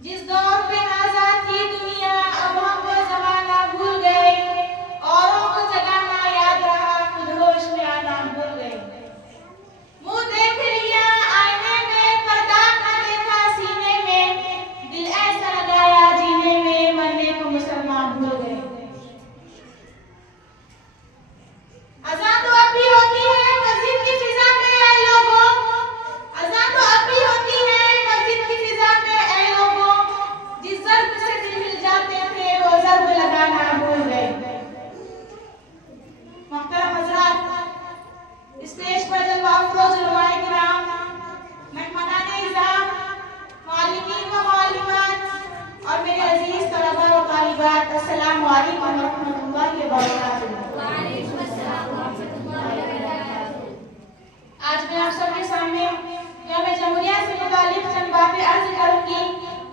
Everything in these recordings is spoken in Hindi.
जिस दौर में आजाद थी दुनिया, अब हम वो जमाना भूल गए। औरों को जगाना याद रहा, खुद होश में आना भूल गए। मुंह देख लिया आईने में, पर्दा न देखा सीने में। दिल ऐसा लगाया जीने में, मरने को मुसलमान भूल गए। अज़ान तो अब भी होती है मस्जिद की फिजा में ऐ लोगों। अज़ान तो अब भी होती है मस्जिद की फिजा में ऐ लोगों। जिस ज़र्ब से दिल हिल जाते थे, वो ज़र्ब लगाना भूल गए। मोहतरम हज़रात, स्टेज पर जलवा अफरोज़ उलमाए किराम, मेहमानाने इज़ाम, मुअल्लिमीन व मुअल्लिमात और मेरे अज़ीज़ तलबा व तालिबात, अस्सलामु अलैकुम व रहमतुल्लाहि व बरकातुहू। आज मैं आप सबके सामने यौम जमहूरिया से मुतालिक चंद बातें अर्ज करूंगी।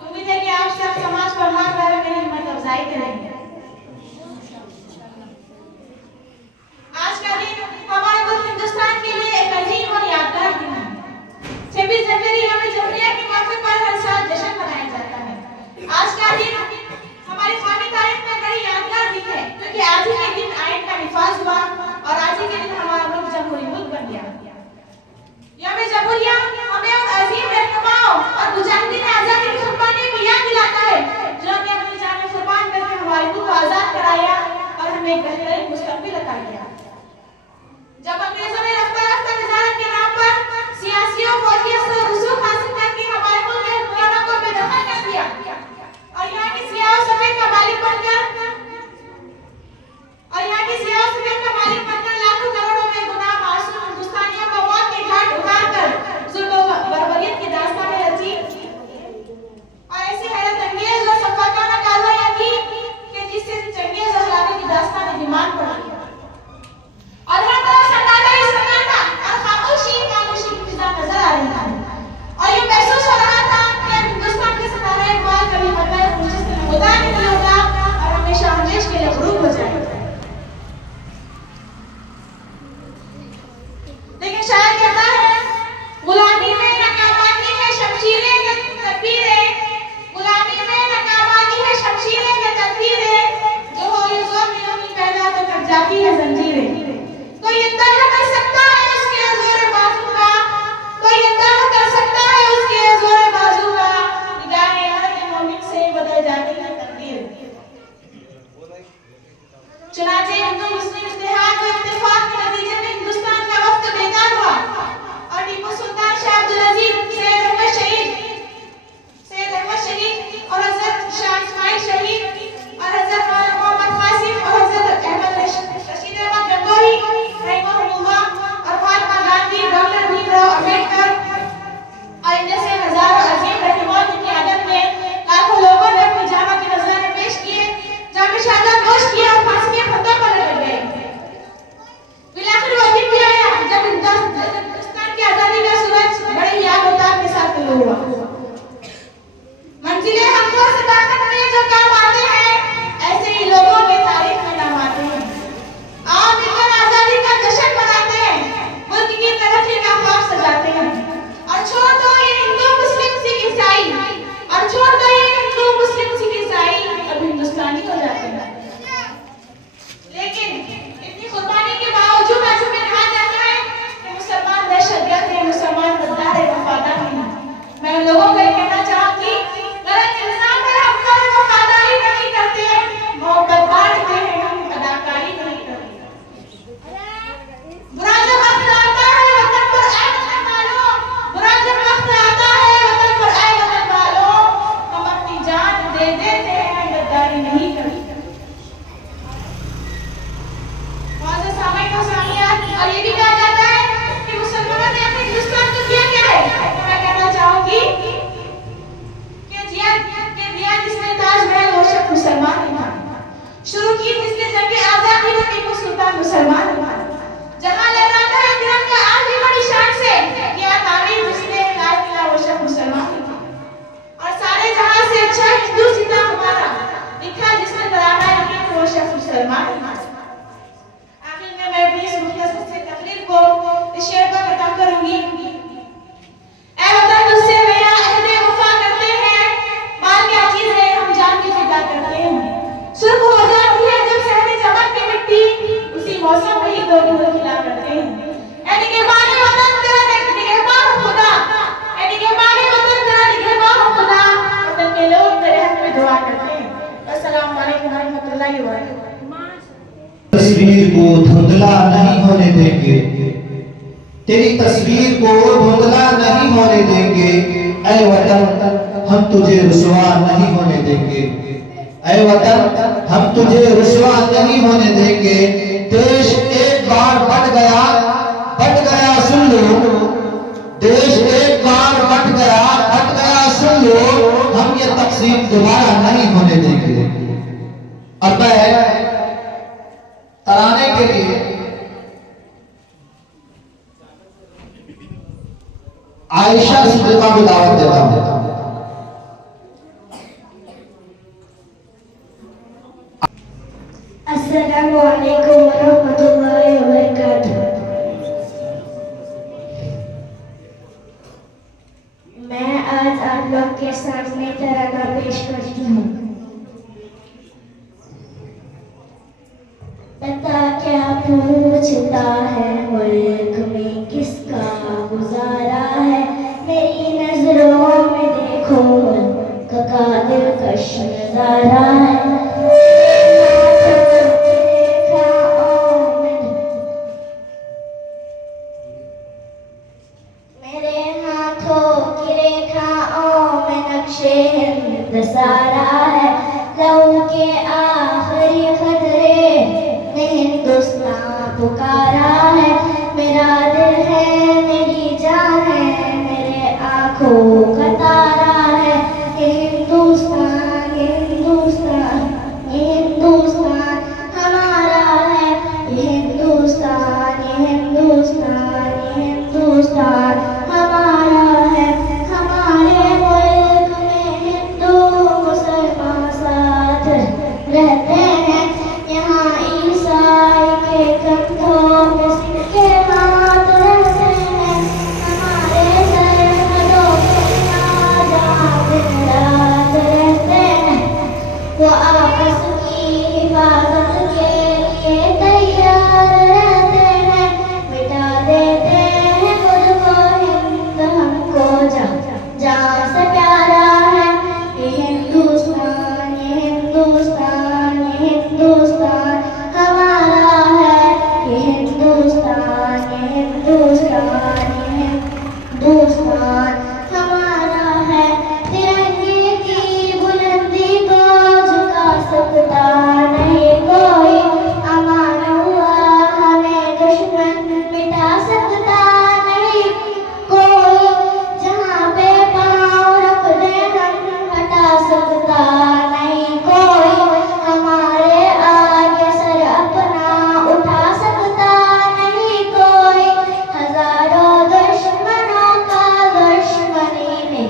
उम्मीद है कि आप सब समाज पर हाथ डाल मेरी हिम्मत अफजाई करेंगे। आज का दिन हमारे मुल्क हिंदुस्तान के लिए एक अजीम और यादगार दिन है। 26 जनवरी यौम जमहूरिया के मौके पर हर साल जश्न मनाया जाता है। आज का दिन हमारी कौमी तारीख में बड़ी यादगार दिन है, क्योंकि आज ही के दिन आइन का निफाज हुआ और आज ही के दिन हमारा मुल्क जमहूरी मुल्क बन गया। यौम जमहूरिया हमें उन अजीम रहनुमाओं और मुजाहिदीन आज़ादी की कुर्बानी को याद दिलाता है, जिन्होंने अपनी जान कुर्बान करके हमारे मुल्क को आज़ाद कराया और हमें एक बेहतरीन मुस्तकबिल अता किया। जब अंग्रेजों ने रफ्ता रफ्ता नजारत के नाम पर सियासियों फौजियों से रसूख हासिल करके हमारे मुल्क के हुक्मरानों को बेदखल कर दिया और यहाँ की सियाह और सफेद का मालिक बनकर लाखों करोड़ों में गुनाह मासूम हिंदुस्तानियों को मौत के घाट उतारकर जुल्म व बर्बरियत की दास्तानें रची और ऐसी हैरत अंगेज और सफाकाना कार्रवाइयां की कि जिससे चंगेज और हलाकत की दास्तानें दीवान पड़ी और हर तरफ सन्नाटा ही सन्नाटा और खामोशी खामोशी की फिजा नजर आ रही थी और ये महसूस हो रहा था कि हिंदुस्तान के सितारा इकबाल कभी मतलब मुझे से खुदा नहीं होगा और हमेशा हमेश के लिए गुरूर हो जाएगा। लेकिन शायर कहता है, गुलामी में नाकामानी है शमशीरें के तकदीरें, गुलामी में नाकामानी है शमशीरें के तकदीरें, जो हो ये ज़ोर में नहीं पैदा तो कट जाती है जंजीरें। कोई इंतहा कर सकता है उसके ज़ोर बाजू का, कोई इंतहा कर सकता है उसके ज़ोर बाजू का, निगाहें हर मोमिन से बदल जाती है तकदीर। चुनांचे हिंदू मुस्लिम इत्तेहाद व इत्तेफाक के नतीजे में हिंदुस्तान का वक्त बेकार हुआ और टीपू सुल्तान शाह अब्दुल अजीज, सैयद अहमद शहीद और हजरत शाह इस्माइल शहीद और हजरत मोहम्मद कासिम और हजरत अहमद रशीद अहमद गंगोही रहमहुल्लाह और महात्मा गांधी, डॉक्टर भीमराव अम्बेडकर और इन जैसे हजारों अजीम रहनुमाओं की क़यादत में लाखों लोगों ने अपनी जान के नजराने पेश किए, जामे शहादत नोश किया और फांसी के फंदों पर लटक गए। बिलाखिर वो दिन भी आया जब हिंदुस्तान की आजादी का सूरज बड़े ही आबोताब के साथ तुलू हुआ। मंजिलें हमको सदाकत में जो काम आते हैं, ऐसे ही लोगों के तारीख में नाम आते हैं। आओ मिलकर आजादी का जश्न मनाते हैं, मुल्क की तरक्की का ख्वाब सजाते हैं और छोड़ दो ये हिंदू मुस्लिम सिख ईसाई, और छोड़ दो ये हिंदू मुस्लिम सिख ईसाई, अब हिंदुस्तानी हो जाते हैं। लेकिन इतनी कुर्बानी के बावजूद आज हमें कहा जाता है कि मुसलमान दहशतगर्द है, मुसलमान गद्दार है, वफादार है। मैं उन लोगों को कहना चाहूंगी, गलत इल्जाम पर हम कोई वफादारी नहीं करते, मोहब्बत बांटते हैं, हम अदाकारी नहीं करते। बुरा जब वक्त आता है वतन पर आए वतन वालों, बुरा जब वक्त आता है वतन पर आए वतन वालों, हम अपनी जान दे देते हैं, गद्दारी नहीं करते। और ये भी कहा जाता है कि मुसलमानों ने अपने हिंदुस्तान को दिया क्या है। मैं कहना चाहूंगी कि दिया जिसने ताजमहल वो शख्स मुसलमान ही था, शुरू की जिसने जंग आजादी वो टीपू सुल्तान मुसलमान था, जहां लहराता है तिरंगा आज भी बड़ी शान से, किया तामीर जिसने लाल किला वो शख्स मुसलमान ही था, और सारे जहां से अच्छा हिंदू सीता हमारा लिखा जिसने तराना लिखी तो वो शख्स मुसलमान था। मैं अपनी इस मुख्तसर से तकरीर को इस शेर पर खत्म करूंगी। ऐ वतन तुझसे मेरा अहद वफा करते हैं, माल तस्वीर को धुंधला नहीं होने देंगे, तेरी तस्वीर को धुंधला नहीं होने देंगे। ऐ वतन हम तुझे रुसवा नहीं होने देंगे, ऐ वतन हम तुझे रुसवा नहीं होने देंगे। देश एक बार बट गया सुन लो, देश एक बार बट गया सुन लो, हम ये तकसीम दोबारा नहीं होने देंगे। अब मैं तराने के लिए आयशा सिद्दीका को दावत देता हूं। अस्सलामु अलैकुम वरहमतुल्लाहि वबरकातुहू। मैं आज आप लोग के सामने तराना पेश करती हूँ। पता क्या पूछता है मुल्क में किसका गुजारा है, मेरी नजरों में देखो मुल्क का दिलकश नजारा है। मेरे हाथों की रेखाओं में नक्शे हिंद सारा है, लहू के आखिरी खतरे में हिंदुस्तान पुकारा है। मेरा दिल है, मेरी जान है, मेरे आंखों का तारा है। ये हिंदुस्तान, ये हिंदुस्तान, ये हिंदुस्तान हमारा है। ये हिंदुस्तान, ये हिंदुस्तान, ये हिंदुस्तान हमारा है। हमारे मुल्क में हिंदू मुसलमान साथ रहते हैं, यहाँ ईसाई के कंधों में सिक्के हाथ रहते हैं। हमारे सरहदों पे आजाद दिन रात रहते हैं, वो आपस की हिफाजत के लिए तैयार रहते हैं। मिटा देते हैं खुद को हिंद, हमको जान से प्यारा है। ये हिंदुस्तान, ये हिंदुस्तान, ये हिंदुस्तान हमारा है। ये हिंदुस्तान, ये हिंदुस्तान, ये हिंदुस्तान हमारा है। तिरंगे की बुलंदी को झुका सकता नहीं कोई, अमान हुआ हमें दुश्मन मिटा सकता नहीं कोई। जहाँ पे पाँव रख दे हम हटा सकता नहीं कोई, हमारे आगे सर अपना उठा सकता नहीं कोई। हजारों दुश्मनों का दुश्मनी ने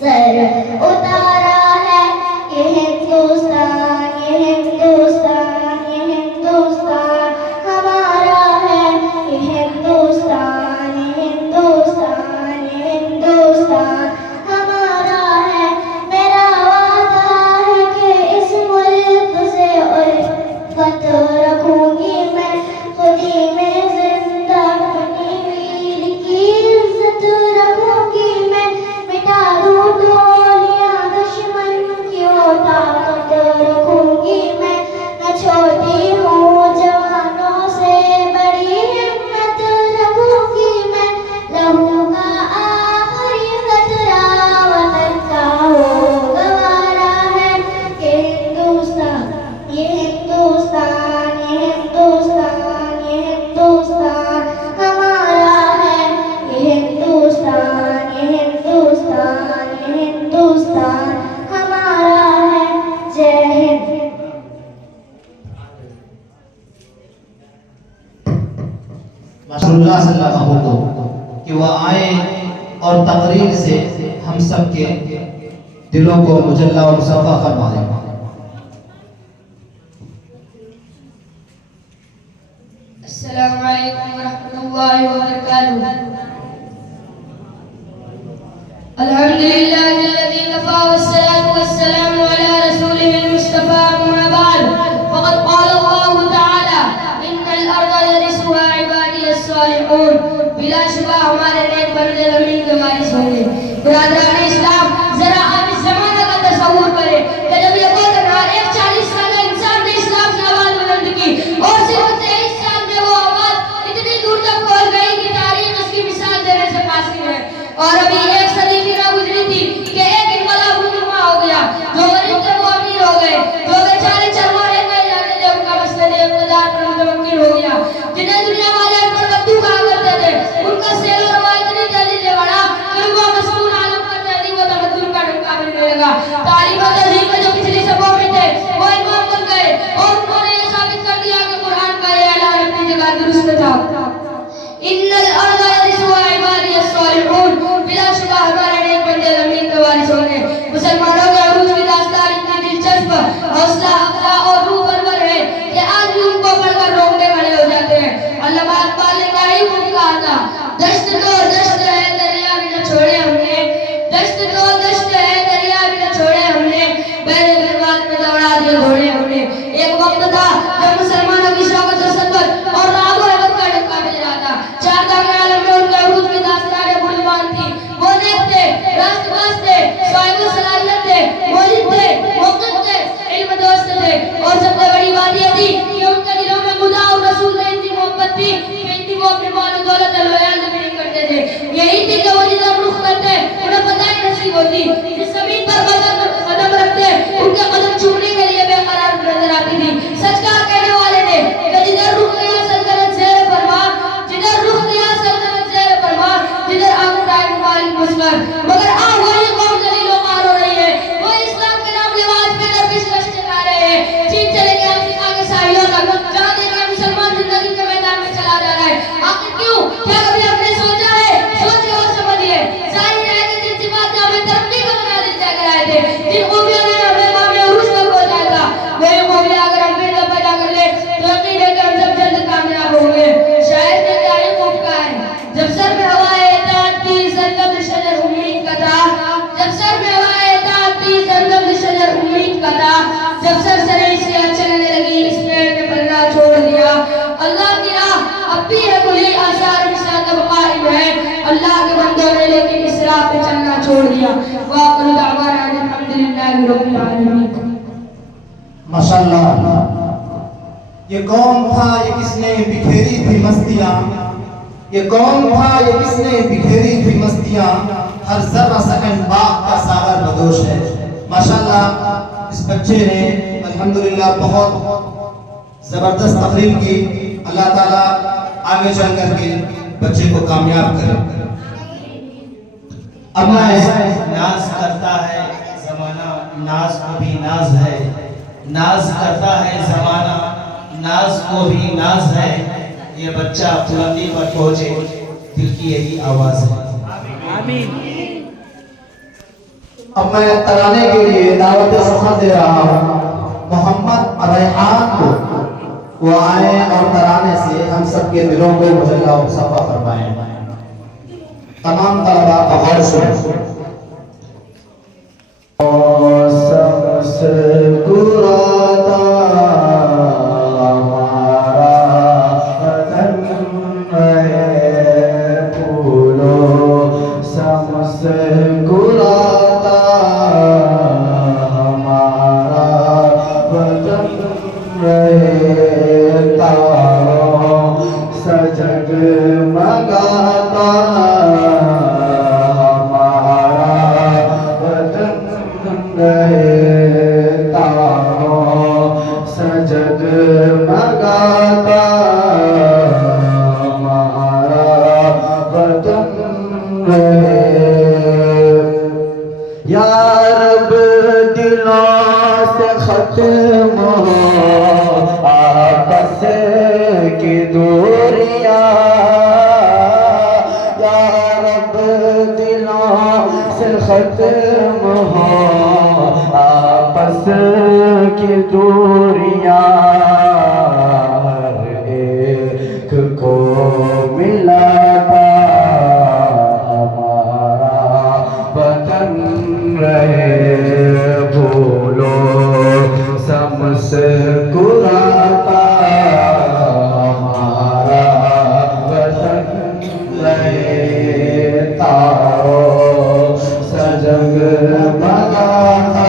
सर उतारा है। ये हिंदुस्तान, ये हिंदुस्तान, ये हिंदुस्तान हमारा है। ये हिंदुस्तान, ये हिंदुस्तान, ये हिंदुस्तान हमारा है। मेरा वादा है कि इस मुल्क से उल्फत रखूंगी मैं, खुदी में जिंदा अपनी वीर की इज्जत रखूंगी मैं। मिटा दूं गोलियां दुश्मन की वो ताकत रखूंगी मैं। मैं छोटी हूँ जवानों से बड़ी हिम्मत रखूंगी मैं। लहू का आखिरी खतरा वतन का हो गवारा है। ये हिंदुस्तान, ये हिंदुस्तान, ये हिंदुस्तान, ये हिंदुस्तान हमारा है। ये हिंदुस्तान, ये हिंदुस्तान, ये हिंदुस्तान हमारा है। जय हिंद। रसूलुल्लाह सल्लल्लाहु अलैहि वसल्लम कि वह आए और तकरीर से हम सब के दिलों को मुजल्ला और मुसफ़ा फरमा दे। अस्सलामु अलैकुम वरहमतुल्लाहि वबरकातुहू। अल्हम्दुलिल्लाहिल्लज़ी कफ़ा वस्सलातु वस्सलामु अला रसूलिहिल मुस्तफ़ा अम्मा बाद। फ़क़द क़ाल अल्लाहु तआला इन्नल अर्ज़ यरिसुहा इबादियस सालिहून। बिला शुबा हमारे नेक बंदे ज़मीन के वारिस होंगे। बिरादरान इस्लाम, जरा आप इस ज़माने का तसव्वुर करें कि जब ये तालिबान तहजीब में जो पिछली सभाओं में थे वो इमाम बन गए और उन्होंने ये साबित कर दिया कि कुरान का ये ऐलान अपनी जगह दुरुस्त था। इन्नल अर्ज़ यरिसुहा इबादी अस्सालिहून, बिलाशुबा हमारे नेक बंदे ज़मीन के वारिस होंगे। मुसलमानों के अरूज की दास्तान इतनी दिलचस्प, हौसला अफजा और रूह परवर है कि आज भी उनको पढ़कर रोंगटे खड़े हो जाते हैं। अल्लामा इकबाल ने क्या ही खूब कहा था, दश्त तो दश्त है दरिया भी न छोड़े हमने, दश्त तो दश्त है दरिया भी न छोड़े हमने, बहरे बर्बाद में दौड़ा दिए घोड़े हमने। एक वक्त था जब मुसलमानों की शौकत और सनत और राग और अदब का डंका बज रहा था। चार दागे आलम में उनके अरूज की दास्तान बुलवान थी। वो नेक थे, रास्तबाज थे, साहिब सलाहियत थे, मौलिद थे, मुक़द्दस थे, इल्म दोस्त थे और सबसे बड़ी बात ये थी कि उनके दिलों में खुदा और रसूल से इतनी मोहब्बत थी कि इतनी वो अपने माल और दौलत और लोयाल भी नहीं करते थे। यही थी कि वो जिधर रुख करते उन्हें पता ही नसीब होती, जिस जमीन पर कदम रखते उनके कदम चूमने के लिए बेकरार नजर आती थी। सच का कहने वाले थे कि जिधर रुख किया सल्तनत ज़ेर फरमान, जिधर रुख किया सल्तनत ज़ेर फरमान, जिधर आंख आए मुबारक मुस्कान। मगर आज वही कौम जलीलो मार हो रही है, वो इस्लाम के नाम लिबास पे दरविश गश्त कर रहे हैं, चीन चले गए अफ्रीका के साहिलों तक, जहाँ देखा मुसलमान जिंदगी के मैदान में चला जा रहा है। आखिर क्यों? क्या कभी हमने सोचा है? सोचिए और समझिए। जाहिर है कि जिन सिफात ने हमें तरक्की का मुनादिर तय कराए थे, जिन खूबियों ने हमें मामे उरूज तक पहुंचाया था, वही खूबियां अगर हम फिर पैदा कर ले तो यकीन है कि हम सब जल्द कामयाब होंगे। शायद ने क्या ही खूब कहा है, जब सर में हवाए इताअत की सरकत शजर उम्मीद का था, जब सर में हवाए इताअत की सरकत शजर उम्मीद का था, जब सर सरे से चलने लगी इस पेड़ ने पलना छोड़ दिया। अल्लाह की राह अब भी है खुली, आसार निशान अब कायम है, अल्लाह के बंदों ने लेकिन इस राह पे चलना छोड़ दिया। वाक़िअ दावाना अल्हम्दुलिल्लाहि रब्बिल आलमीन। माशाअल्लाह, ये कौन था, ये किसने बिखेरी थी मस्तियां, ये कौन था, ये किसने बिखेरी थी मस्तियां, हर जर्रा सकन बाग का सागर बदोश है। माशाअल्लाह, इस बच्चे ने अल्हम्दुलिल्लाह बहुत जबरदस्त तकरीर की। अल्लाह ताला आगे चल करके बच्चे को कामयाब करे। अब नाज करता है जमाना, नाज को भी नाज है, नाज करता है जमाना, नाज को भी नाज है, ये बच्चा बुलंदी पर पहुंचे, दिल की यही आवाज है। आमीन। अब मैं तराने के लिए दावत समा दे रहा हूँ मोहम्मद रेहान को, वो आए और तराने से हम सबके दिलों को मुजल्ला और सफा फरमाएं। तमाम तलबा का गौर सुने। खत्म हो आपस की दूरियां, हर एक को मिलाता हमारा वतन रहे, भूलो मुस्कुराता हमारा वतन रहे, तारो सजग मगाता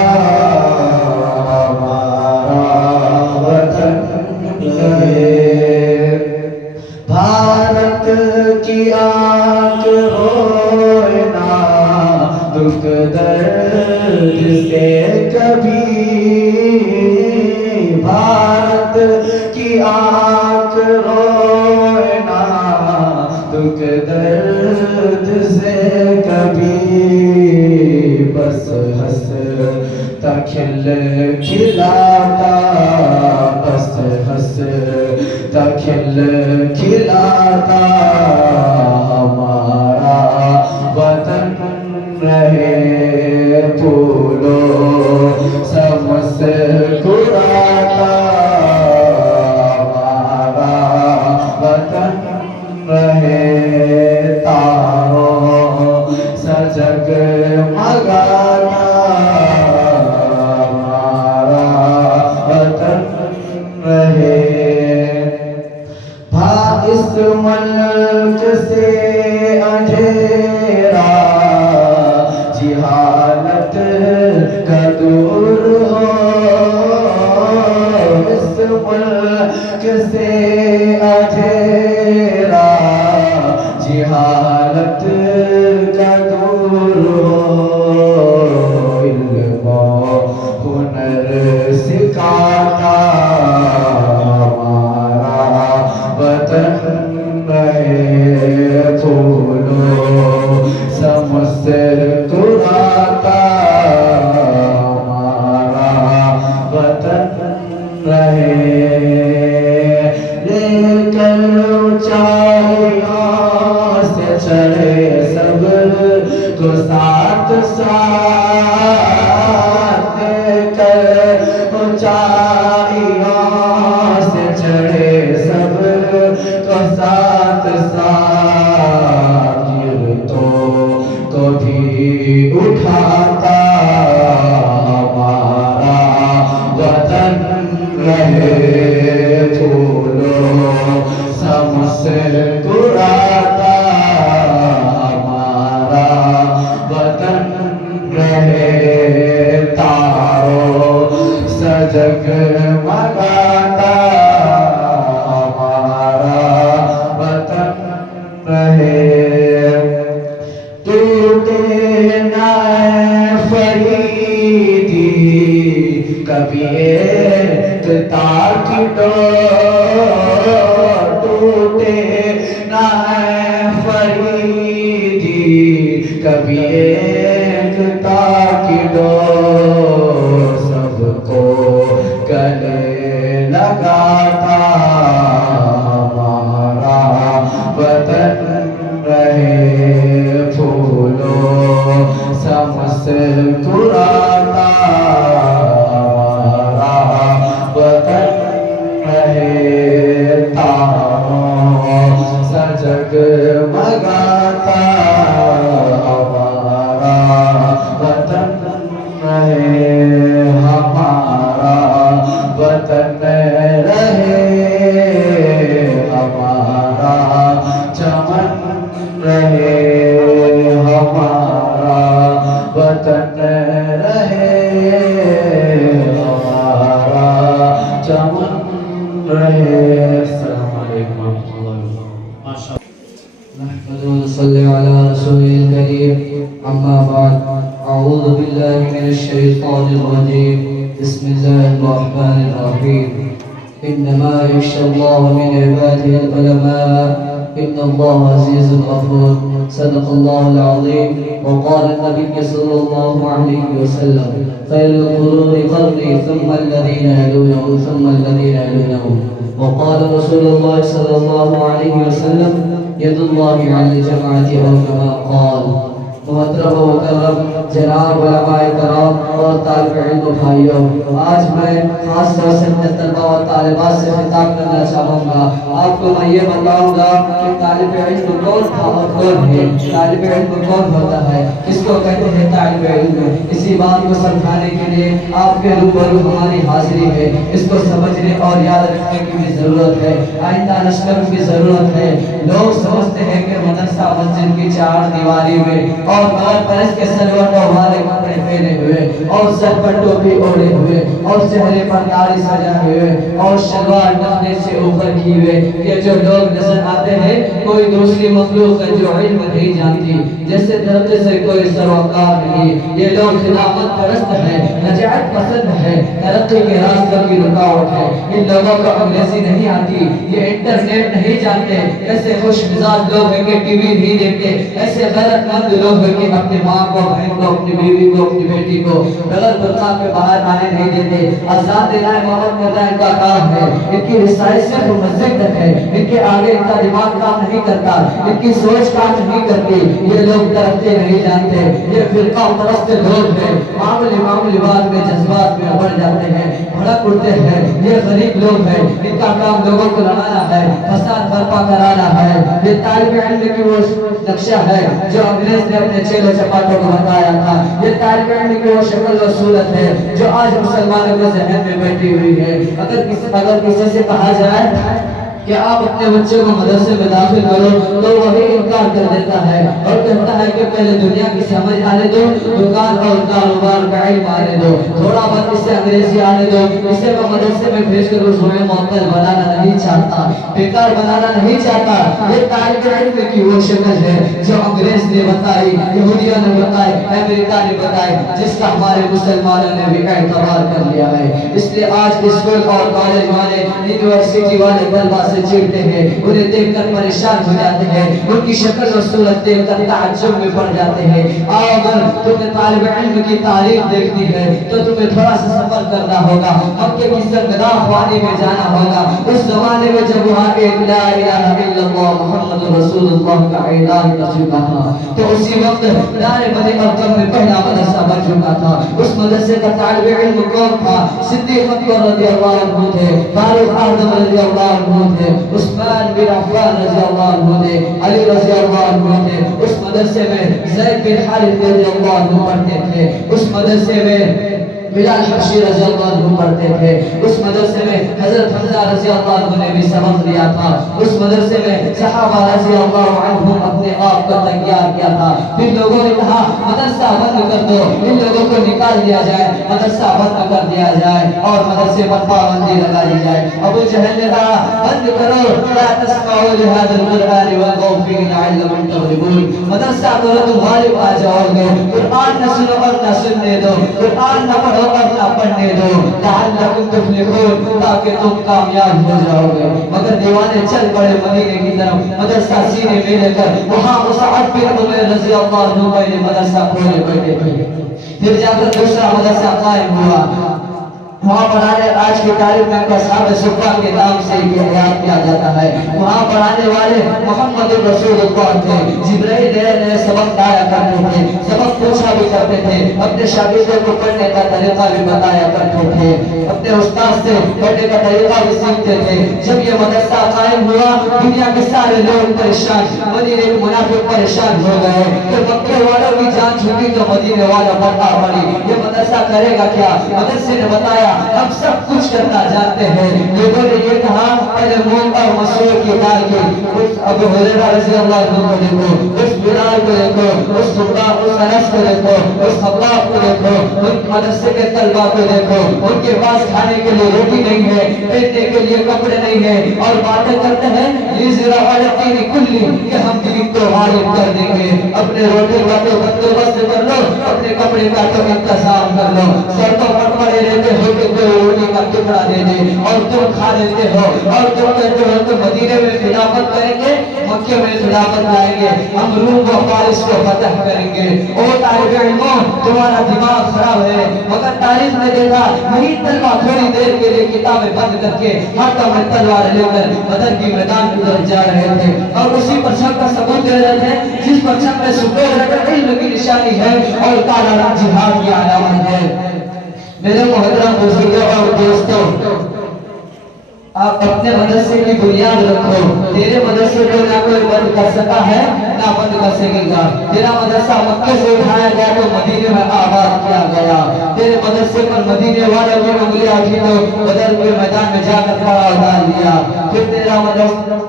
हमारा वतन रहे। भारत की आंख रोए ना दुख दर्द से कभी, भारत की आंख रोए ना दुख दर्द से कभी, बस हंसता खिल खिलाता, बस हंसता खिल खिलाता हमारा वतन रहे, फूलों से मुस्कुराता हमारा वतन रहे, तारों सा जगमगाता हमारा वतन रहे। भा इस मुल्क से अंधेरा जिहालत का दूर हो, इस मुल्क से अंधेरा जिहालत का दूर हो, इल्म हुनर सिखाता हमारा वतन रहे, फूलों से मुस्कुराता हमारा वतन रहे। लेकर ऊंचाइयों से चढ़े सब को साथ साथ, लेकर ऊंचाइयों से चढ़े सब को साथ साथ, गिरतों को भी उठाता हमारा वतन रहे, फूलों से मुस्कुराता हमारा वतन रहे, तारों से जगमगाता हमारा वतन रहे। टूटे ना फरीदी कभी एक ताक डोर, टूटे ना फरीदी कभी एक ताक डोर, सबको गले लगाता हमारा वतन रहे, फूलों से मुस्कुराता हमारा वतन रहे, तारों से जगमगाता हमारा वतन रहे, हमारा वतन रहे, हमारा चमन रहे, हमारा वतन रहे, हमारा चमन रहे। अस्सलाम वालेकुम सल्ली अला रसूलिल करीम, अम्मा बाद, अऊज़ु बिल्लाहि मिनश शैतानिर रजीम, बिस्मिल्लाहिर रहमानिर रहीम, इन्नमा यख्शल्लाह मिन इबादिहिल उलमा, इन्नल्लाह अज़ीज़ुल गफूर, सदक़ल्लाहुल अज़ीम। वक़ाल नबी सल्लल्लाहु अलैहि वसल्लम, खैरुल क़ुरूनि क़र्नी, सुम्मा अल्लज़ीना यलूनहुम, सुम्मा अल्लज़ीना यलूनहुम। वक़ाल रसूलुल्लाह सल्लल्लाहु अलैहि वसल्लम, यदुल्लाहि अल जमाअति औ कमा क़ाल। मोहतरम व मुकर्रम जनाब उलमाए कराम और तालिब इल्म भाइयों, आज मैं खास तौर से अपने तलबा और तालिबात से खिताब करना चाहूँगा। आपको मैं ये बताऊँगा कि तालिब इल्म कौन था और कौन है, तालिब इल्म कौन होता है, किसको कहते हैं तालिब इल्म। इसी बात को समझाने के लिए आपके रूबरू हमारी हाजिरी है। इसको समझने और याद रखने की भी ज़रूरत है, आइंदा नस्लों की ज़रूरत है। लोग समझते हैं कि मदरसा मस्जिद की चार दीवारी में और बाल परस के सलवटों वाले कपड़े पहने हुए और सर पर टोपी ओढ़े हुए और चेहरे पर दाढ़ी सजाए हुए और शलवार टखने से ऊपर किए हुए ये जो लोग नजर आते हैं, कोई दूसरी मखलूक है जो इल्म नहीं जानती, जैसे दरख्त से कोई सरोकार नहीं। ये लोग खिलाफत परस्त है, नजात पसंद है, तरक्की के रास्ते की रुकावट है। इन लोगों को अंग्रेजी नहीं आती, ये इंटरनेट नहीं जानते, ऐसे खुश मिजाज लोग हैं कि टीवी नहीं देखते, ऐसे गैरतमंद लोग हैं कि अपने माँ को, बहन को, अपनी बीवी को, अपनी बेटी को बगैर बुर्का के बाहर आने नहीं देते। आजाद देना इमामत करना इनका काम है। इनकी रिसाई सिर्फ मस्जिद तक है, इनके आगे इनका दिमाग काम नहीं करता, इनकी सोच काम नहीं करती। ये लोग तरक्की नहीं जानते, ये फिरका परस्त लोग हैं। मामूली बात में जज्बात में बढ़ जाते हैं, भड़क उठते हैं। ये गरीब लोग हैं, इनका काम लोगों को लड़ाना है, फसाद बर्पा कराना है। ये तालिब इल्म की वो नक्शा है जो अंग्रेज ने अपने चेले चपाटों को बताया था। ये तालिब इल्म की वो शक्ल और सूरत है जो आज मुसलमानों के ज़हन में बैठी हुई है। अगर किसी से कहा जाए कि आप अपने बच्चे को मदरसे में दाखिल करो तो वही इनकार कर देता है और कहता है कि पहले दुनिया की समझ आने दो, दुकान और कारोबार का इल्म आने दो, थोड़ा बहुत इसे अंग्रेजी आने दो, इसे मैं मदरसे में भेजकर उसमें मुअत्तल बनाना नहीं चाहता, बेकार बनाना नहीं चाहता। ये तालिब इल्म की वो शक्ल है जो अंग्रेज ने बताई, यहूदियों ने बताई, अमेरिका ने बताई, जिसका हमारे मुसलमानों ने भी एतबार कर लिया है। इसलिए आज स्कूल और कॉलेज वाले, यूनिवर्सिटी वाले तलबा से चिढ़ते हैं, उन्हें देखकर परेशान हो जाते हैं, उनकी शक्ल और सूरत देखकर ताज्जुब में पड़ जाते हैं। अगर तुम्हें तालिब इल्म की तारीफ देखनी है तो तुम्हें थोड़ा सा सफर करना होगा, मक्के की सरगदाह वादी में जाना होगा। उस जमाने में जब वहाँ एक ला इलाहा इल्लल्लाह मुहम्मदुर रसूलुल्लाह का ऐलान कर चुका था तो उसी वक्त दारे बनी मक्का में पहला मदरसा बन चुका था। उस मदरसे का तालिब इल्म कौन था? सिद्दीक़ अकबर रज़ियल्लाहु अन्हु थे, फारूक आज़म रज़ियल्लाहु अन्हु थे, उस्मान बिन अफ़्फ़ान रज़ियल्लाहु अन्हु थे, अली रज़ियल्लाहु अन्हु थे। उस मदरसे में ज़ैद बिन हारिस रज़ियल्लाहु अन्हु पढ़ते थे। उस मदरसे में बिलाल हबशी रज़ियल्लाहु अन्हु पढ़ते थे। उस मदरसे में हज़रत हमज़ा रज़ियल्लाहु अन्हु ने भी सबक लिया था। उस मदरसे में सहाबा रज़ियल्लाहु अन्हुम अपने आप को तैयार किया था। फिर लोगों ने कहा मदरसा बंद कर दो, इन लोगों को निकाल दिया जाए, मदरसा बंद कर दिया जाए और मदरसे पर पाबंदी लगा दी जाए। अबू जहल ने कहा बंद करो, ला तस्माउ लिहाज़ल कुरआन वल्गौ फीहि लअल्लकुम तग़लिबून। मदरसा करो तुम गालिब आ जाओगे, कुरआन न सुनो और न सुनने दो, कुरआन न पढ़ो और न पढ़ने दो, लअल्लकुम तुफ़्लिहून, ताकि तुम कामयाब हो जाओगे। मगर दीवाने चल पड़े मदीने की तरफ, मदरसा सीने में लेकर वहाँ मुसअब बिन उमैर रज़ियल्लाहु अन्हु पहले मदरसा खोले बैठे थे। फिर जाकर दूसरा मदरसा कायम हुआ। वहाँ पढ़ाने आज की तारीख में असहाब सुफ़ा के नाम से याद किया जाता है। वहाँ पढ़ाने वाले मोहम्मद रसूलुल्लाह थे। जिब्राइल नए सबक आया करते थे, सबक पूछा भी करते थे, अपने शागिर्दों को पढ़ने का तरीका भी बताया करते थे, अपने उस्ताद से पढ़ने का तरीका भी सीखते थे। जब ये मदरसा कायम हुआ दुनिया के सारे लोग परेशान, मदीने के मुनाफिक परेशान हो गए। तो मक्के वालों की जान छूटी तो मदीने वालों पर आ पड़ी, ये मदरसा करेगा क्या? मदरसे ने बताया हम सब कुछ करना जानते हैं। लोगों ने ये कहा पहले मूंग और मसूर की दाल की, उस अबू हुरैरा रज़ियल्लाहु अन्हु को देखो, उस बिलाल को देखो, उस सुब्बाह, उस अनस को देखो, उस खब्बाब को देखो, उन मदरसे के तलबा को देखो, उनके पास खाने के लिए रोटी नहीं है, पहनने के लिए कपड़े नहीं है और बातें करते हैं कुल्ली कि हम दीन को गालिब कर देंगे। अपने रोटी का तो बंदोबस्त कर लो, अपने कपड़े का तो इंतजाम कर लो। सर तो पड़े रहते हो कि कोई रोटी का टुकड़ा दे दे और तुम खा लेते हो और तुम कहते हो तो मदीने में खिलाफत करेंगे, मक्के में खिलाफत लाएंगे, हम रूम व फारिस को फतह करेंगे। ओ तालिब इल्मों तुम्हारा दिमाग खराब है। मगर तारीख ने देखा यही तलवा थोड़ी देर के लिए किताबें बंद करके हाथों में तलवार लेकर बदर की मैदान की तरफ जा रहे थे और उसी परचम का सबूत दे रहे थे जिस परचम में सफेद इल्म की निशानी है और काला रंग जिहाद की अलामत है। मेरे मोहतरम बुजुर्गों और दोस्तों, आप अपने मदरसे की बुनियाद रखो। तेरे मदरसे को ना कोई बंद कर सका है ना बंद कर सकेगा। तेरा मदरसा मक्के से उठाया गया तो मदीने में आबाद किया गया। तेरे मदरसे पर मदीने वालों की उंगलियां उठी तो बदर के मैदान में जाकर खड़ा डाल दिया। फिर तेरा मदरसा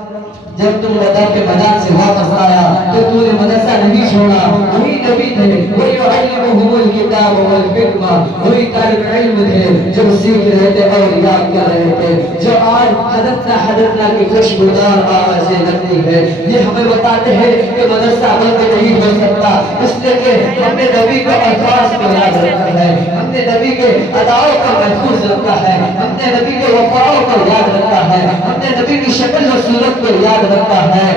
जब तुम बदर के मैदान से वापस आया तो तूने मदरसा नहीं छोड़ा। वही नबी थे, वही अल्लमुहुमुल किताब वल हिकमा, वही तालिब इल्म थे जो सीख रहे थे और याद कर रहे थे, जो आज हज़रत शहादतना की खुशबूदार आवाजें लगती है। ये हमें बताते हैं कि मदरसा बंद नहीं हो सकता, इसलिए कि हमने नबी के अल्फाज को याद रखा है, हमने नबी के अदाओं को महफूज रखा है, हमने नबी के वफाओं को याद रखा है, हमने नबी की शक्ल और सूरत को याद रखा है,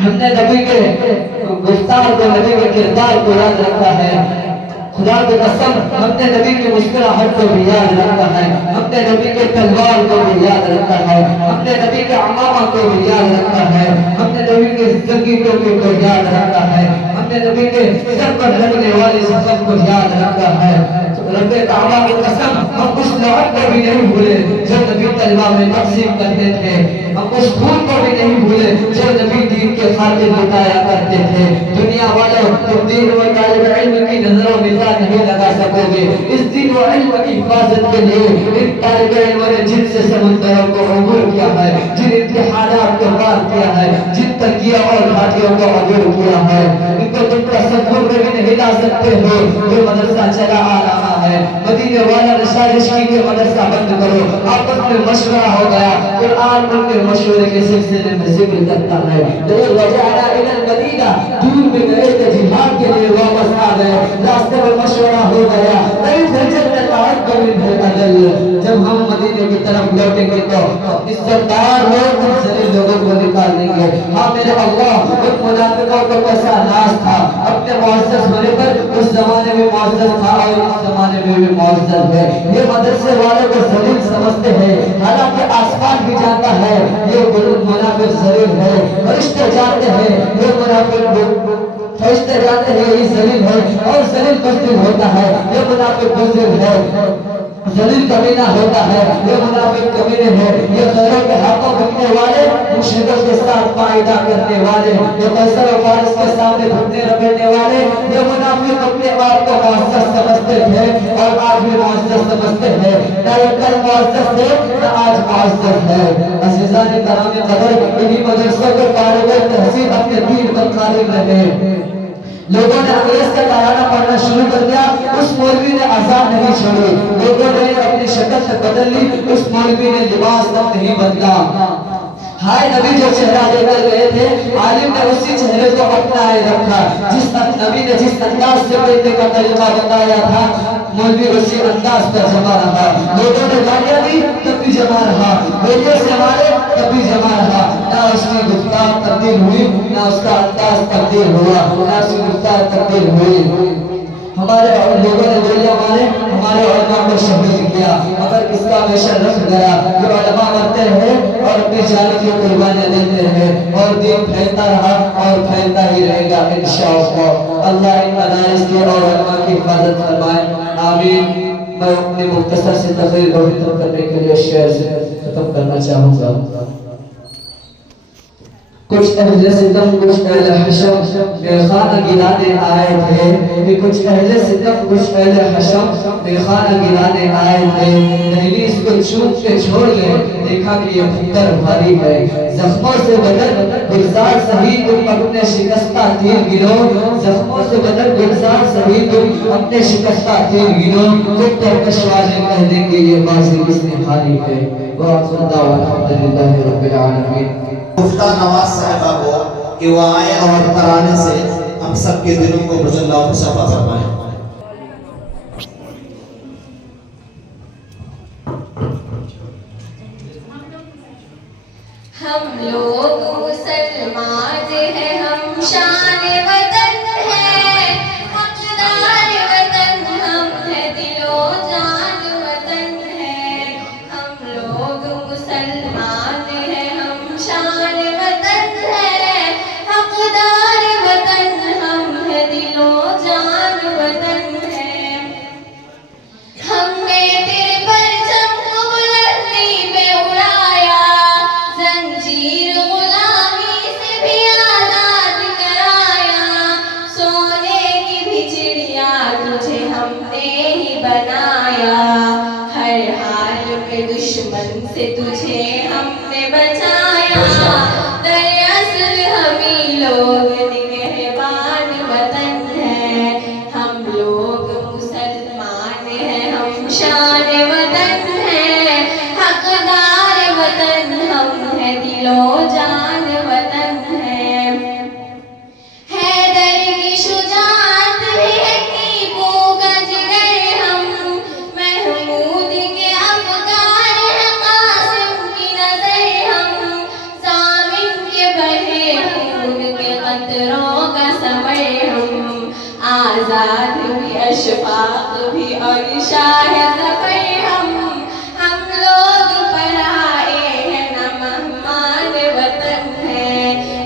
हमने नबी के गुफ्तार को, नबी के किरदार को याद रखा है। खुदा की कसम हमने नबी की मुस्कुराहट को भी याद रखा है, हमने नबी के तलवार को भी याद रखा है, हमने नबी के अमामा को भी याद रखा है, हमने नबी के जंगी टोपी को याद रखा है, हमने नबी के सर पर लगने वाले सफर को याद रखा है। रब्बे ताला की कसम हम उस लहर को भी नहीं भूले जो नबी तलवार में तकसीम करते थे, हम उस खून को भी नहीं भूले जो नबी दीन के खातिर लुटाया करते थे। दुनिया वालों तुम दीन व तालिब इल्म की नजरों में नहीं लगा सकोगे। इस दिन व इल्म की हिफाजत के लिए इन तालिब इल्म ने जिनसे समुद्रों को अबूर किया है, जिन इम्तिहानात को पार किया है, जिन तकिया और घाटियों को अबूर किया है, इनको तुम तसव्वुर में भी नहीं ला सकते हो। जो मदरसा चला आ रहा है, मदीने वाला ने साजिश की कि मदरसा बंद करो, आपस में मशवरा हो गया। कुरान उनके मशवरे के सिलसिले में जिक्र करता है, वजाना इलल मदीना, दूर में गए थे जिहाद के लिए वापस आ गए, रास्ते में मशवरा हो गया, नहीं फजर में ताक कबिल है अदल। जब हम मदीने की तरफ लौटेंगे तो इज्जतदार लोग जलील लोगों को निकाल देंगे। हाँ मेरे अल्लाह, उन मुनाफिकों को कैसा नाज था, अपने मुअज़्ज़ज़ होने पर उस जमाने में मुअज़्ज़ज़ था और इस जमाने में भी मुअज़्ज़ज़ है। ये मदरसे वालों को जलील समझते हैं, हालांकि आसमान भी जानता है ये मुनाफिक जलील है, फरिश्ते जानते हैं ये मुनाफिक, फरिश्ते जानते हैं ये जलील है और जलील बुज़दिल होता है, ये मुनाफिक बुज़दिल है, जलील कमीना होता है, ये मुनाफिक कमीने हैं, ये खैरों के हाथों बिकने वाले, मुशरिकों के साथ फायदा करने वाले, ये कैसर और फारिस के सामने घुटने रगड़ने वाले, ये मुनाफिक अपने आप को मुअज़्ज़ज़ समझते थे और आज भी मुअज़्ज़ज़ समझते हैं। ना ये कल मुअज़्ज़ज़ थे ना आज मुअज़्ज़ज़ है। अज़ीज़ान कराम कदर, इन्हीं मदरसों के तालिबे तहसील अपने दीन पर कायम रहे। लोगों ने अंग्रेज का तराना पढ़ना शुरू कर दिया, उस मौलवी ने आजाद नहीं छोड़ी, लोगों ने अपनी शक्ल से बदल ली, उस मौलवी ने लिबास तक नहीं बदला। हाय नबी जो चेहरा लेकर गए थे, आलिम ने उसी चेहरे को अपनाए रखा, जिस नबी ने जिस अंदाज से पढ़ने का तरीका बताया था, मौलवी उसी अंदाज पर जमा रहा। लोगों ने गालियां दी तब भी जमा रहा, गोलियों से मारे तब भी जमा रहा। ना उसकी गुफ्तार तब्दील हुई, ना उसका अंदाज तब्दील हुआ, ना उसकी गुफ्तार तब्दील हुई। हमारे लोगों ने गोलियां मारे, हमारे उलमा को शहीद किया, मगर किसका हमेशा रख गया। ये उलमा मरते हैं और अपनी जान की कुर्बानियां देते हैं और दीन फैलता रहा और फैलता ही रहेगा इंशाअल्लाह। अल्लाह इन मदारिस की और उलमा की हिफाजत फरमाए, आमीन। मैं अपने मुख्तसर से तकरीर को खत्म करने के लिए शेर से खत्म करना चाहूँगा। कुछ अहले सितम कुछ अहले हशम बेखाना गिराने आए थे, कि कुछ अहले सितम कुछ अहले हशम बेखाना गिराने आए थे। दहलीज को चूम के छोड़ गए, देखा कि ये पत्थर भारी है, जख्मों से बदन गुलजार सही तुम अपने शिकस्ता तीर गिरो, जख्मों से बदन गुलजार सही तुम अपने शिकस्ता तीर गिरो, तुम तो कशवाले कह देंगे ये बाजी किसने हारी है। अल्हम्दुलिल्लाह रब्बिल आलमीन। मुफ्ता नवाज साहिबा को कि वो आए और तराने से हम सब के दिलों को मुजल्ला और मुसफ़ा फरमाए। हम लोग मुसलमान हैं, हम शान वतन है, हकदार वतन हम है, दिलो जान वतन है। हम लोग मुसलमान हैं, हम शान वतन है, हकदार वतन हम है, दिलो जान वतन है। हमने तेरे परचम को बुलंदी पे उड़ाया, जंजीर गुलामी से भी आजाद कराया। सोने की भी चिड़िया तुझे हमने ही बनाया, हर हाल में दुश्मन से तुझे हमने बचाया। दरअसल हमी लोग निगहबान वतन है, हम लोग मुसलमान हैं, हम शान वतन है, हकदार वतन दिलो जान वतन है। हैदर की शुजाअत है टीपू का जिगर हम, महमूद के अफगान है कासिम की नजर हम, सामिन के बहे खून के कतरों का समय हम, आजाद भी अशफाक भी और शाह ज़फ़र हम लोग पराए हैं न मेहमान वतन है,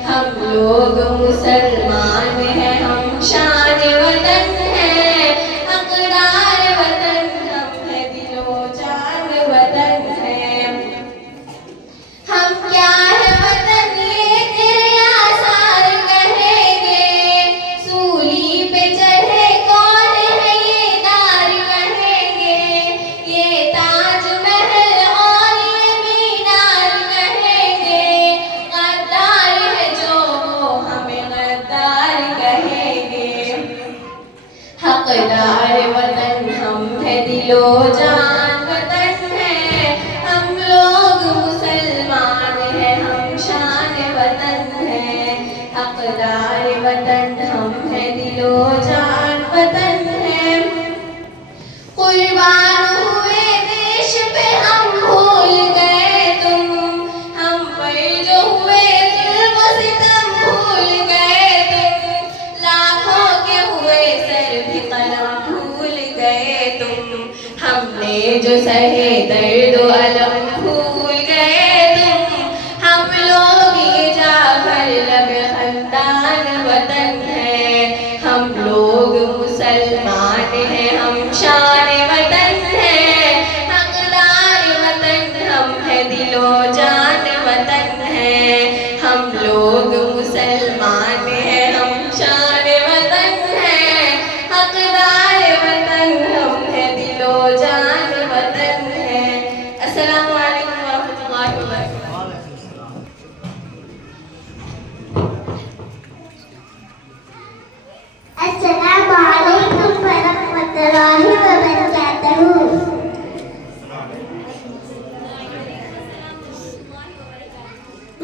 हम लोग मुसलमान हैं हम शान वतन है, हकदार वतन हम है दिलो जान वतन है। हम क्या है वतन ये तेरे आसार कहेंगे, सूली पे चढ़े कौन है ये दार कहेंगे, ये ताजमहल और ये मीनार कहेंगे, गद्दार है जो वो हमें गद्दार कहेंगे। हकदार वतन हम है दिलो जान वतन है, हम लोग मुसलमान हैं हम शान वतन है, हकदार वतन हम है दिलो जान वतन है। कुर्बान हुए देश पे हम भूल गए तुम, हम पर जो हुए जुल्म सितम भूल गए तुम, लाखों के हुए सर भी कलम भूल गए तुम, हमने जो सहे दर्द अलम भूल गए तुम, हम लोग ये जाफर लब खानदान वतन है, हम लोग मुसलमान हैं हम शान वतन है, हकदार वतन हम है दिलो जान वतन है, हम लोग मुसलमान हैं हम शान वतन है, हकदार वतन हम है दिलो जान वतन है। अस्सलामु अलैकुम वरहमतुल्लाहि वबरकातुहू। अस्सलामु अलैकुम वरहमतुल्लाहि वबरकातुहू।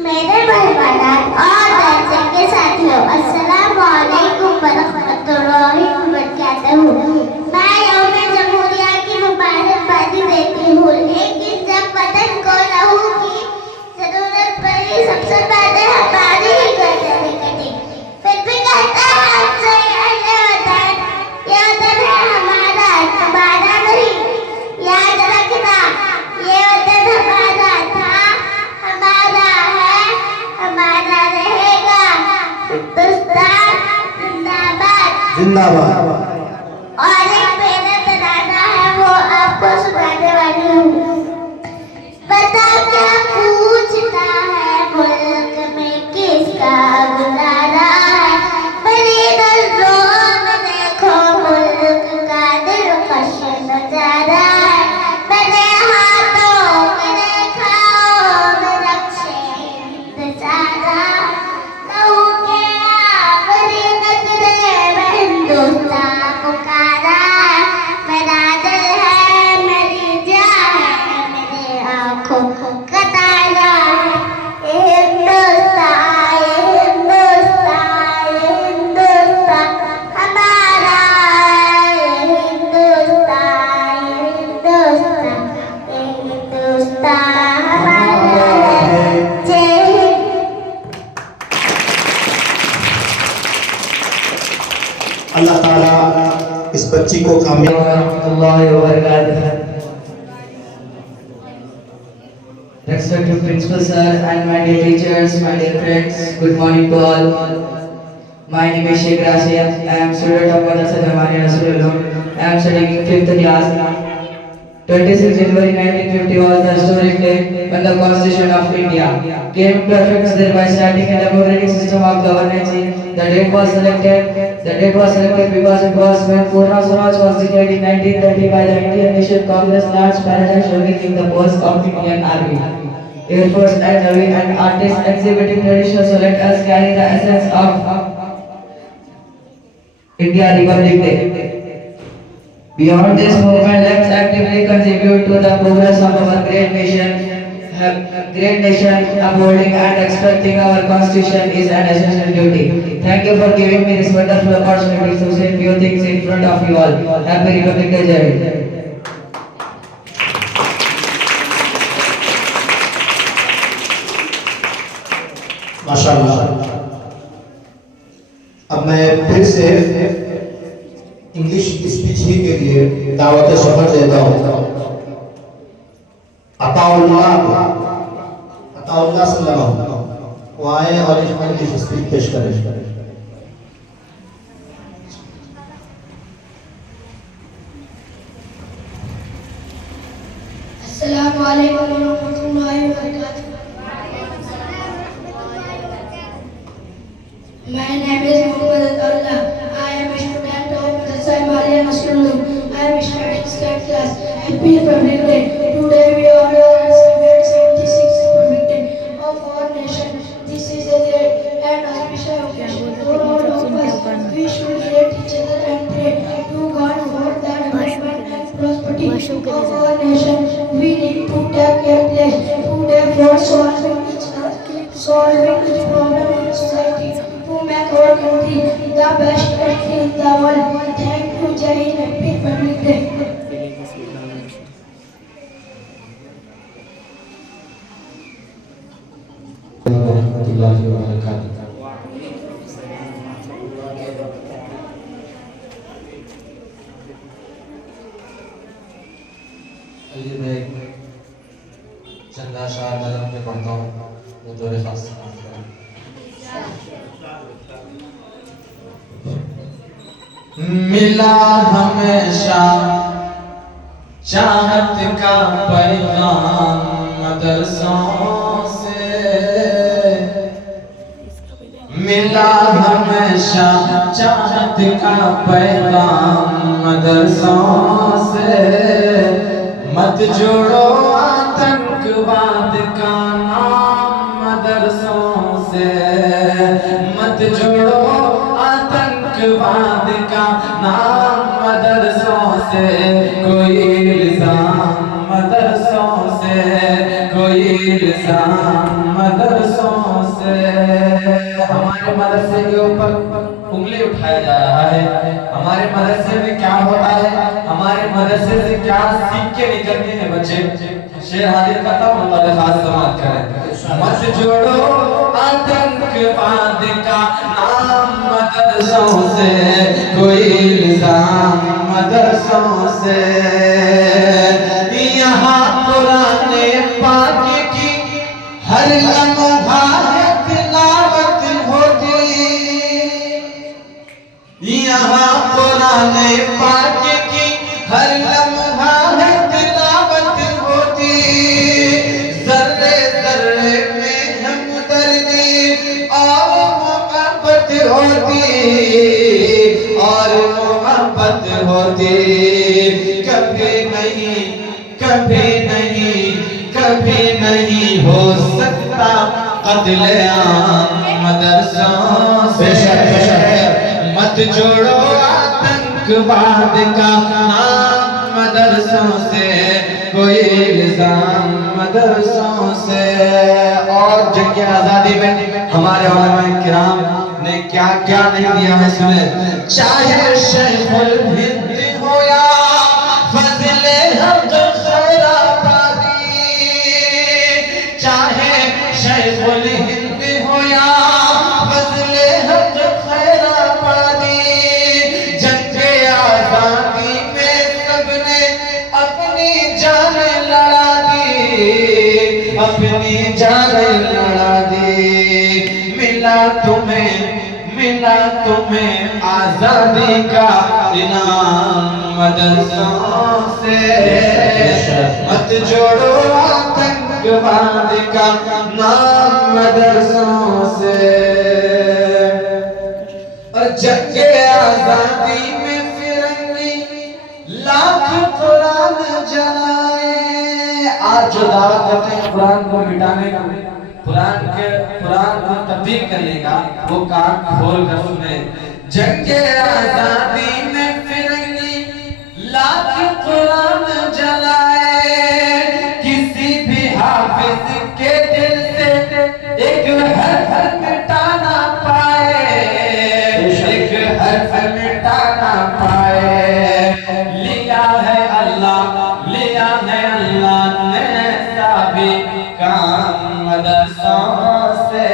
मेरे मेहमान और दर्शक के साथियों, अस्सलामु अलैकुम वरहमतुल्लाहि वबरकातुहू। मैं यौम जमहूरिया की मुबारकबादी देती हूँ, लेकिन जब वतन को लहू की जरूरत पड़ी सबसे पहले हमारी ही गर्दनें कटी, फिर भी कहता है हमसे ये वतन है हमारा, तुम्हारा नहीं। याद रखना ये वतन हमारा था, हमारा है, हमारा रहेगा। हिंदुस्तान जिंदाबाद जिंदाबाद। और एक मेरा तराना है वो आपको सुनाने वाली हूँ। बता क्या पूछता है मुल्क में किसका गुजारा है, बड़ी नजरों में देखो मुल्क का दिलकश नजारा है, मैंने हाथों में देखा और नक्शे हिंदुस्ताना, कहूँ के आखिरी नजरे में हिंदुस्तान पुकारा है, मेरा दिल है मेरी जान है मेरी आँखों का तारा है, ये हिंदुस्तान ये हिंदुस्तान ये हिंदुस्तान हमारा है, ये हिंदुस्तान ये हिंदुस्तान ये हिंदुस्तान हमारा है। जय हिंद। अल्लाह ताला इस बच्ची को कामयाब warahmatullahi wabarakatuh. Respected Principal Sir and my dear teachers, my dear friends, good morning to all. My name is Sheikh Rashid. I am student of Madrasa Jamia Rasulullah. I am studying in 5th class. 26 January 1950 was the historic day when the Constitution of India came into effect, thereby starting a democratic system of governance. The date was selected because it was when Purna Swaraj was declared in 1930 by the Indian National Congress, Lord's Paradise Showing in the post of Indian Army, Air Force and Navy, and artists exhibiting traditional so let us carry the essence of India Republic Day. Beyond this movement, let's actively contribute to the progress of our great nation. upholding and respecting our constitution is an essential duty. Thank you for giving me this wonderful opportunity to say few things in front of you all. Happy Republic Day, Jai Hind. माशाअल्लाह। अब मैं फिर से इंग्लिश स्पीच ही के लिए दावत सफर देता हूँ। अताउल्लाह सल्लल्लाहु वो आए और इंग्लिश स्पीच पेश करें। अस्सलामु अलैकुम वरहमतुल्लाहि वबरकातुहू। My name is Muhammad Atullah. I am a student of Madrasa Maria Nasrullah. I am studying 6th class. Happy Republic Day. Today we honor and celebrate 76th Republic Day of our nation. This is a great and auspicious occasion for all of us. We should greet each other and pray to God for the development and prosperity of our nation. We need to take a place today for solving each problem in society. To make our country the best country in the world. Thank you, Jai Hind. Happy Republic Day. मैं चंदा शाह नजम में पढ़ता हूँ, वो जो खास मिला हमेशा चाहत का पैगाम मदरसों से, मिला हमेशा चाहत का पैगाम मदरसों से। मत जोड़ो आतंकवाद का नाम मदरसों से, मत जोड़ो आतंकवाद का नाम मदरसों से। कोई इल्जाम मदरसों से, कोई इल्जाम मदरसों से। हमारे मदरसे के ऊपर उंगली उठाया जा रहा है। हमारे मदरसे में क्या होता है, हमारे मदरसे से क्या सीख के निकलते हैं बच्चे। शेर हाजिर करता हूँ, खास समाज करें। मत जोड़ो आतंकवाद का नाम मदरसों से, कोई इल्जाम मदरसों से। यहाँ कुराने पाक की हर लम्हा तिलावत होती, यहाँ कुराने पाक की हर लम्हा तिलावत होती। जर्रे जर्रे में हमदर्दी और मोहब्बत होती, और मोहब्बत होती। कभी नहीं, कभी नहीं, कभी नहीं हो सकता कत्लेआम मदरसों से। मत जोड़ो आतंकवाद का नाम मदरसों से, कोई इल्जाम मदरसों से। और जंग आजादी में हमारे उलमा किराम ने क्या क्या नहीं दिया है, सुने। चाहे शेखुल हिंद हो या फजले हक खैराबादी, चाहे शेखुल हिंद हो या फजले हक खैराबादी। जंगे आजादी में सबने अपनी जान लड़ा दी, अपनी जान लड़ा दी। मिला तुम्हें आजादी का इनाम मदरसों से। मत जोड़ो आतंकवाद का नाम मदरसों से। और जंगे आजादी में फिरंगी लाख कुरान जलाए। आज जो दावत करते हैं कुरान को मिटाने का, कुरान को तब्दील करने का, वो कान खोल कर सुने। जंगे आजादी में फिरंगी लाख कुरान जलाए। किसी भी हाफिज के दिल से किया है अल्लाह ने साबी काम मदरसों से।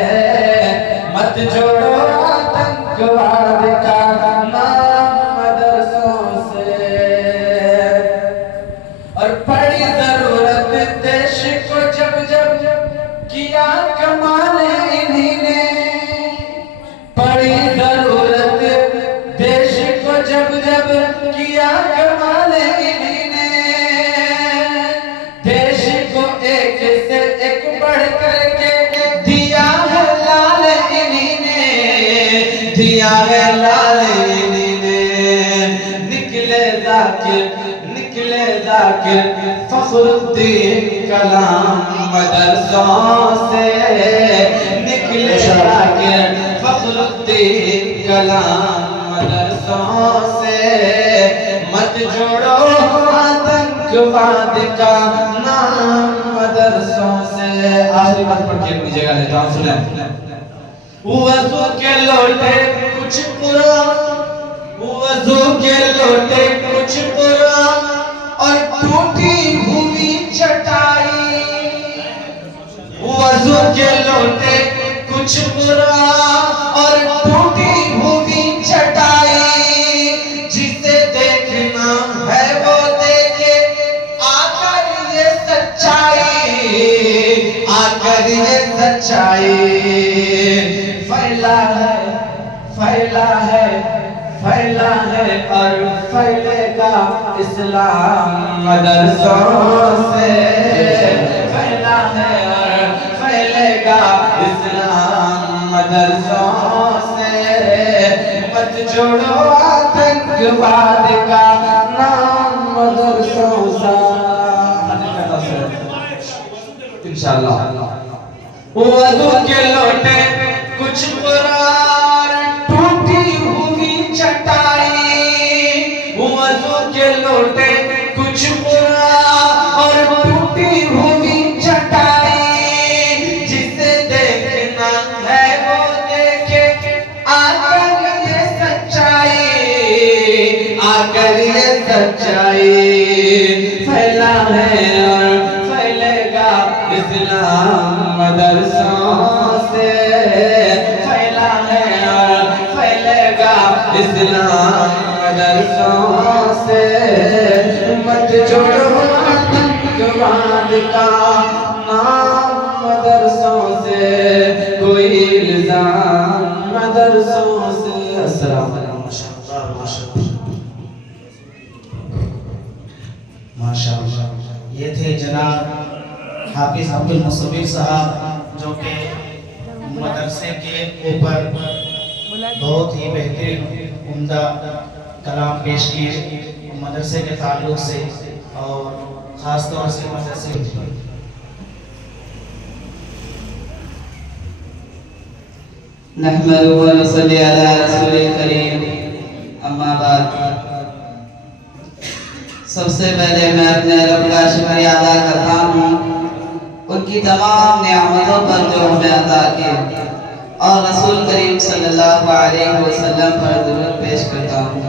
मत जोड़ो आतंकवाद का नाम मदरसों से। और पड़ी जरूरत देश को जब जब किया कमाल इन्हीं ने। पड़ी जरूरत देश को जब जब किया कमाल इन्हीं ने। देश को एक से एक बढ़ करके दिया है लाल इन्हीं ने। दिया है लाल इन्हीं ने। निकले जाकिर फखरुद्दीन कलाम मदरसों से। निकले जाकिर फखरुद्दीन कलाम मदरसों से। मत जोड़ो आतंकवाद का नाम मदरसों से। आखिरी बात पढ़ के अपनी जगह लेता हूँ, सुने। वज़ू के लोटे कुछ पूरा, वज़ू के लोटे कुछ पूरा और टूटी हुई चटाई। वज़ू के लोटे कुछ पूरा और टूटी हुई चटाई। जिसे देखना है वो देखे आकर ये सच्चाई। आकर ये सच्चाई फैला है और फैलेगा इस्लाम मदरसों से। फैला है और फैलेगा इस्लाम मदरसों से। मत जोड़ो आतंकवाद का नाम मदरसों से। इंशाअल्लाह। वज़ू के लोटे कुछ पुरार टूटी हुई चटाई। वज़ू के लोटे कुछ पुरार और टूटी हुई चटाई। जिसे देखना है वो देखे आकर ये सच्चाई। आकर ये सच्चाई फैला है और फैलेगा इस्लाम मदरसों से। फैला है और फैलेगा इस्लाम मदरसों से। मत जोड़ो आतंकवाद का नाम मदरसों से। कोई इल्जाम मदरसों से। अस्सलाम वालेकुम। माशाअल्लाह। ये थे जनाब हाफिज अब्दुल मुसव्विर साहब, जो कि मदरसे के ऊपर बहुत ही बेहतरीन उम्दा कलाम पेश किए मदरसे के ताल्लुक से, और ख़ास तौर से मदरसे नहमदुहु व नसल्ली अला रसूलिल करीम, अम्मा बाद। सबसे पहले मैं अपने रब का शुक्रिया अदा करता हूँ उनकी तमाम नियामतों पर जो हमें अता की, और रसूल करीम सल्लल्लाहु अलैहि वसल्लम पर दुरूद पेश करता हूँ।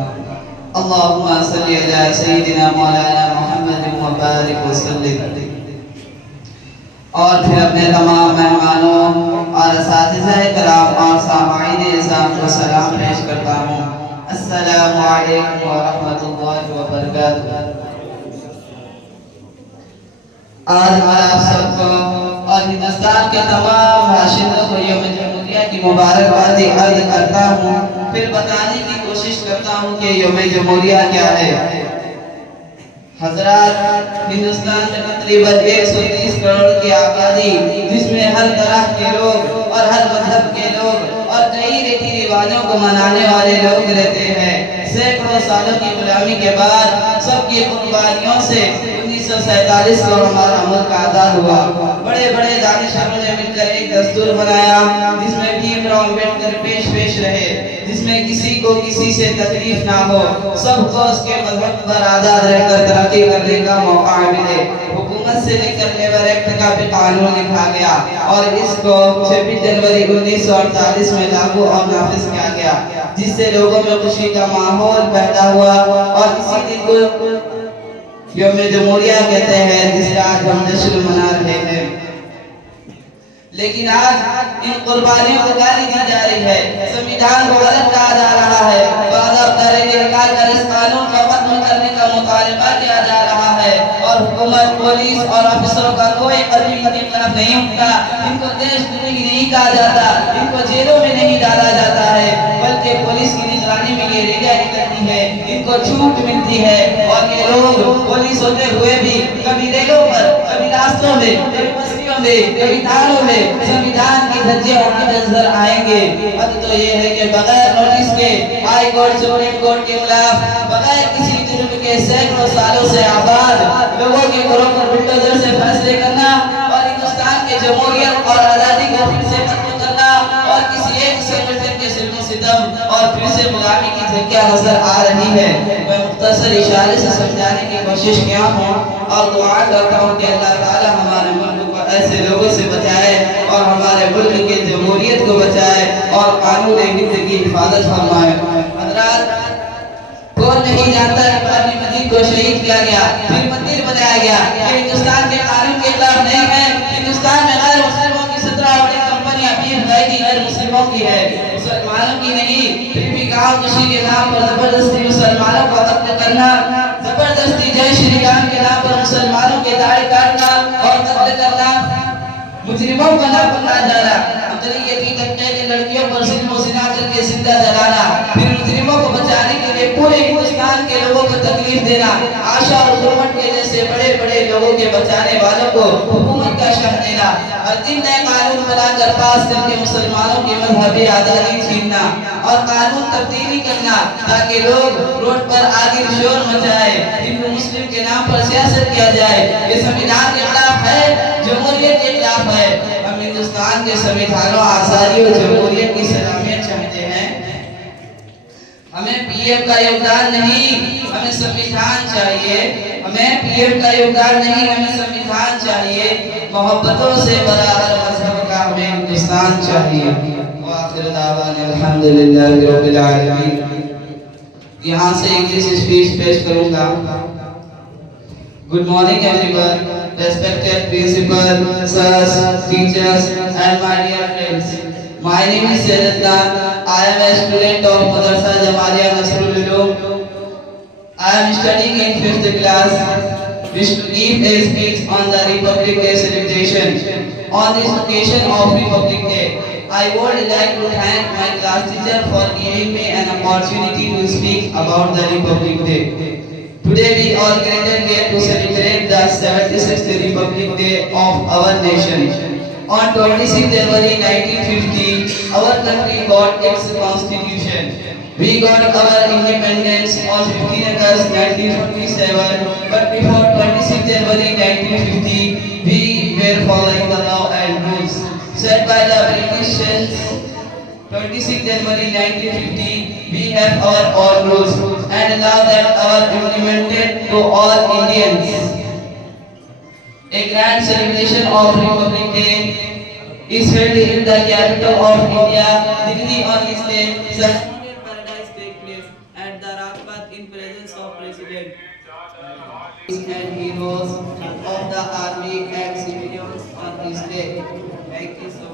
अल्लाहुम्मा सल्ली अला सय्यिदिना मौलाना मुहम्मद व बारिक वसल्लिम। और फिर अपने तमाम मेहमानों और असातिज़ाए किराम और सामाईन इज़ाम को सलाम पेश करता हूँ। अस्सलामु अलैकुम व रहमतुल्लाहि व बरकातुहू। आज मैं आप सबको और हिंदुस्तान के तमाम बाशिंदों को यौम जमहूरिया की मुबारकबादी अर्ज करता हूँ। फिर बताने की कोशिश करता हूँ कि यौम जमहूरिया क्या है। हज़रात, हिंदुस्तान में तकरीबन 130 करोड़ की आबादी, जिसमें हर तरह के लोग और हर मजहब के लोग और कई रीति रिवाजों को मनाने वाले लोग रहते हैं। सैकड़ों सालों की गुलामी के बाद सबकी कुर्बानियों से 1947 को हमारा मुल्क आज़ाद हुआ। बड़े बड़े दानिशमंदों ने मिलकर एक दस्तूर बनाया जिसमें भीमराव अम्बेडकर पेश रहे, जिसमें किसी को किसी से तकलीफ ना हो, सबको उसके मजहब पर आज़ाद रहकर तरक्की करने का मौका मिले। हुकूमत से लेकर लेबर एक्ट का भी कानून लिखा गया और इसको 26 जनवरी 1948 में लागू और नाफिज किया गया, जिससे लोगों में खुशी का माहौल पैदा हुआ। और इसी दिन को यौम जमहूरिया कहते हैं, जिसका आज हम जश्न मना रहे हैं। लेकिन आज इन कुर्बानियों को गाली दी जा रही है, संविधान को गलत कहा जा रहा है, निकाल कर इस कानून को खत्म करने का मुतालबा किया जा रहा है और हुकूमत, पुलिस और अफसरों का कोई कदम इनकी तरफ नहीं उठता। इनको देशद्रोही नहीं कहा जाता, इनको जेलों में नहीं डाला जाता है, बल्कि पुलिस की निगरानी में ये रिहाई करती है, इनको छूट मिलती है। और ये लोग पुलिस होते हुए भी कभी रेलों पर, कभी रास्तों में, कभी बस्तियों में, कभी थानों में संविधान की धज्जियां उड़ती नजर आएंगे। अब तो ये है कि बगैर नोटिस के हाई कोर्ट, सुप्रीम कोर्ट के खिलाफ बगैर किसी जुर्म के सैकड़ों सालों से आबाद लोगों के घरों पर बुलडोजर से फैसले करना और हिंदुस्तान के जमहूरियत और आजादी को फिर से खत्म करना और किसी एक संगठन के सिल्म सितम और फिर से गुलामी की झलकियां नजर आ रही है। मैं मुख्तसर इशारे से समझाने की कोशिश किया हूँ और दुआ करता हूँ कि अल्लाह ताला हमारे मुल्क को ऐसे लोगों से बचाए और हमारे मुल्क के जमहूरियत को बचाए और कानून हिंद की हिफाजत फरमाए। हज़रात, कौन नहीं जानता कि बाबरी मस्जिद को शहीद किया गया, फिर मंदिर बनाया गया। ये हिंदुस्तान के कानून के खिलाफ नहीं है। हिंदुस्तान में गैर मुस्लिमों की 17 बड़ी कंपनियां पीर की गैर मुस्लिमों की है, मुसलमानों की नहीं। फिर भी गांव खुशी के नाम पर जबरदस्ती मुसलमानों को कत्ल करना, जबरदस्ती जय श्री राम के नाम पर मुसलमानों के दाढ़ी काटना और कत्ल करना, मुजरिमों का नाम पकड़ा जाना, अक़लियती तबके की लड़कियों पर जिना करके जिंदा जलाना, फिर मुजरिमों को बचाने के लिए पूरे हिंदुस्तान के लोगों को तकलीफ देना, आशा और हुकूमत के जैसे बड़े बड़े लोगों के बचाने वालों को हुकूमत का शह देना, हर दिन नए कानून बनाकर पास करके मुसलमानों की मजहबी आज़ादी छीनना और कानून तब्दीली करना ताकि लोग रोड पर आगे शोर मचाए, हिंदू मुस्लिम के नाम पर सियासत किया जाए। ये संविधान के खिलाफ है, जमहूरियत के खिलाफ है। हम हिंदुस्तान के संविधानों, आज़ादी और जमहूरियत की सलामियत चाहते हैं। हमें पीएम का योगदान नहीं, हमें संविधान चाहिए। हमें पीएम का योगदान नहीं, हमें संविधान चाहिए। मोहब्बतों से भरा हर मजहब का हमें हिंदुस्तान चाहिए। आखिर दावाना अल्हम्दुलिल्लाहि रब्बिल आलमीन। यहाँ से इंग्लिश स्पीच पेश करूँगा। Good morning everyone, respected principal, sirs, teachers and my dear friends. My name is Sayyid Khan. I am a student of Madrasa Jamaliya Nasrul Ulum. I am studying in 5th class. Wish to give a speech on the Republic Day celebration. On this occasion of Republic Day, I would like to thank my class teacher for giving me an opportunity to speak about the Republic Day. Today we all gathered here to celebrate the 76th Republic Day of our nation. On 26 January 1950, our country got its constitution. We got our independence on 15 August 1947, but before 26 January 1950, we were following the law and rules set by the British. 26 January 1950, we have our own rules and law that are implemented to all Indians. A grand celebration of Republic Day is held in the capital of India, Delhi. On this day, Sunday paradise takes place at the Rajpath in presence of President and heroes of the army and civilians on this day. Thank you so much.